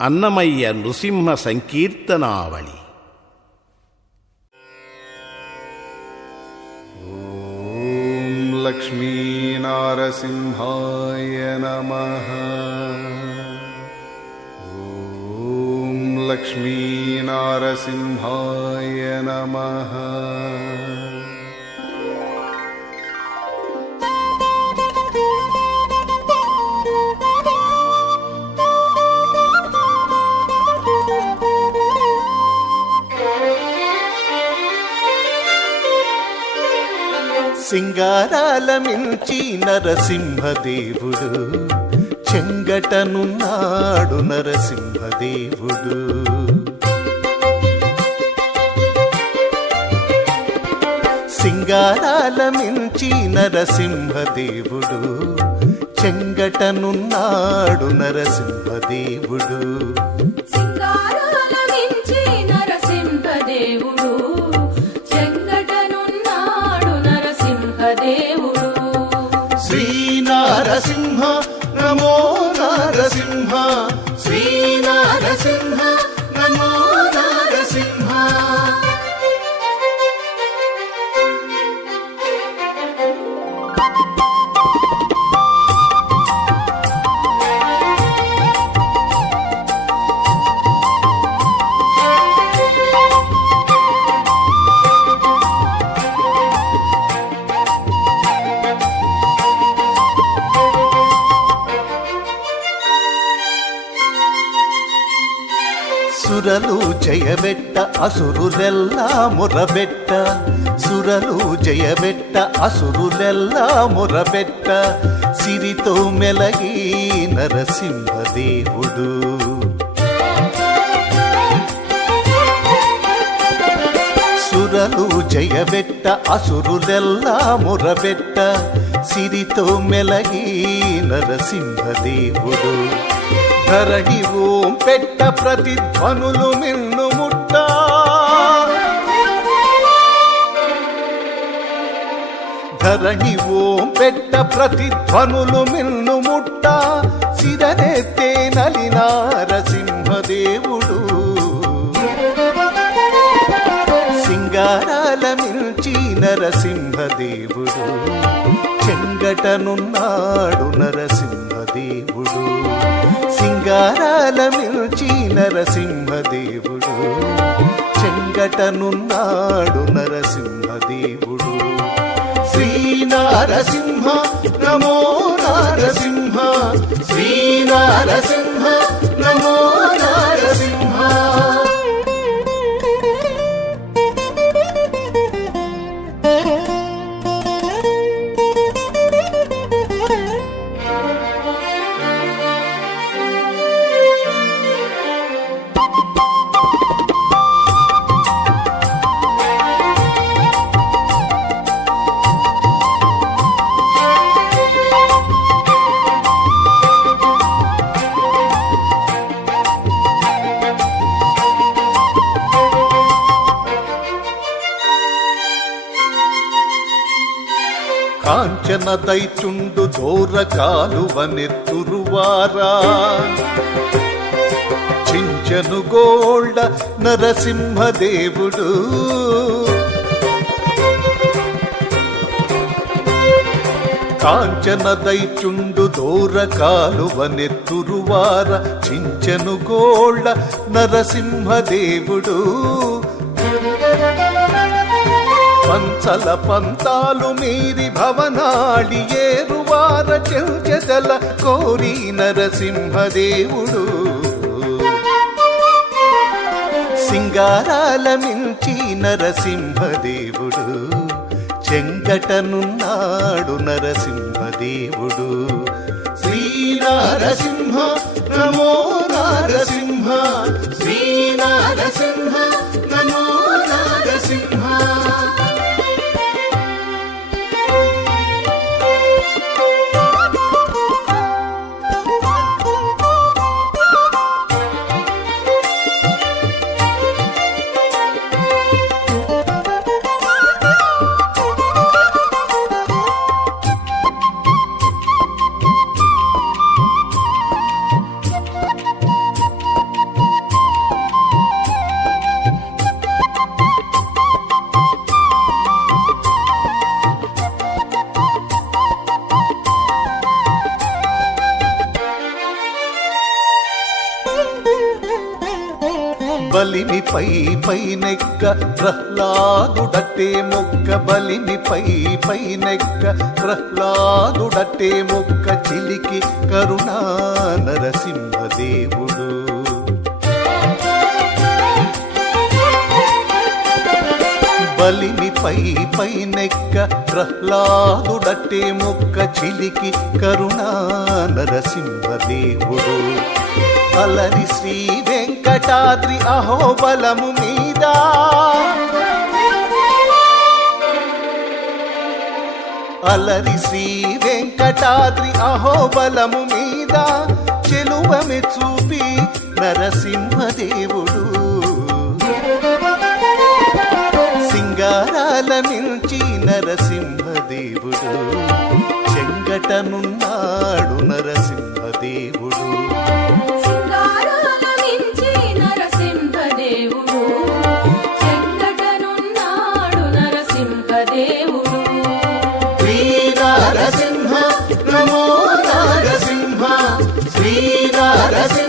అన్నమయ్య నృసింహ సంకీర్తనావళి. లక్ష్మీనారసింహాయ నమ. లక్ష్మీనారసింహాయ నమ. సింగారాల మించి నరసింహదేవుడు చెంగటనున్నాడు నరసింహదేవుడు. సింగారాల మించి నరసింహదేవుడు చెంగటనున్నాడు నరసింహదేవుడు. సురలు జయబెట్ట అసురులెల్లా మురబెట్ట సురలు జయబెట్ట అసురులెల్లా మురబెట్ట సిరితో మెలగి నరసింహదేవుడు. సురలు జయబెట్ట అసురులెల్లా మురబెట్ట సిరితో మెలగి నరసింహదేవుడు. ధరహి ఓం పెట్ట ప్రతిధ్వనులు మిన్ను ముట్ట. ధరణి ఓం పెట్ట ప్రతిధ్వనులు మిన్ను ముట్ట. సిరనెత్తే నలినారసింహదేవుడు సింగారాల మించి నరసింహదేవుడు చెంగటనున్నాడు నరసింహదేవుడు సింగారాల మించి నరసింహదేవుడు. చెంగటనున్నాడు నరసింహదేవుడు. శ్రీ నరసింహ నమో కాంచన దైచుండు దూర కాలువనెత్తురువారా చించను గోల్డ నరసింహదేవుడు. కాంచన దైచుండు దూర కాలువనెత్తురువార చించను గోల్డ నరసింహదేవుడు. పంచల పంతాలు మీరి భవనాళి ఏరువార చెంచెదల కోరి నరసింహదేవుడు. సింగారాల మించి నరసింహదేవుడు. చెంగటనున్నాడు నరసింహదేవుడు. శ్రీ నారసింహ నమో నారసింహ. శ్రీ నారసింహ నమో బలిమి పై పైనెక్క ప్రహ్లాదుడటే మొక్క బలిమి పై పైనెక్క ప్రహ్లాదుడటే మొక్క చిలికి కరుణా నరసింహదేవుడు. బలిమి పై పైనెక్క ప్రహ్లాదుడటే మొక్క చిలికి కరుణా నరసింహదేవుడు. అలరి శ్రీ వెంకటాద్రి అహోబలము మీద. అలరి శ్రీ వెంకటాద్రి అహోబలము మీద. చెలువమి చూపి నరసింహదేవుడు. సింగారాల నుంచి నరసింహ శ్రీ నరసింహ